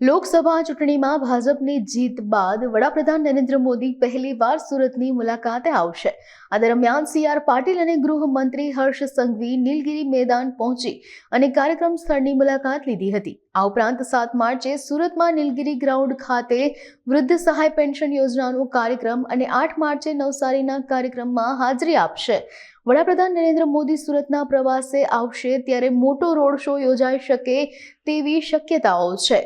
લોકસભા ચૂંટણીમાં ભાજપની જીત બાદ વડાપ્રધાન નરેન્દ્ર મોદી પહેલીવાર સુરતની મુલાકાતે આવશે। આ દરમિયાન CR પાટીલ અને ગૃહમંત્રી હર્ષ સંઘવી નીલગિરી મેદાન પહોંચી અને કાર્યક્રમ સ્થળની મુલાકાત લીધી હતી। આ ઉપરાંત 7 માર્ચે સુરતમાં નીલગિરી ગ્રાઉન્ડ ખાતે વૃદ્ધ સહાય પેન્શન યોજનાનો કાર્યક્રમ અને 8 માર્ચે નવસારીના કાર્યક્રમમાં હાજરી આપશે। વડાપ્રધાન નરેન્દ્ર મોદી સુરતના પ્રવાસે આવશે ત્યારે મોટો રોડ શો યોજાઈ શકે તેવી શક્યતાઓ છે।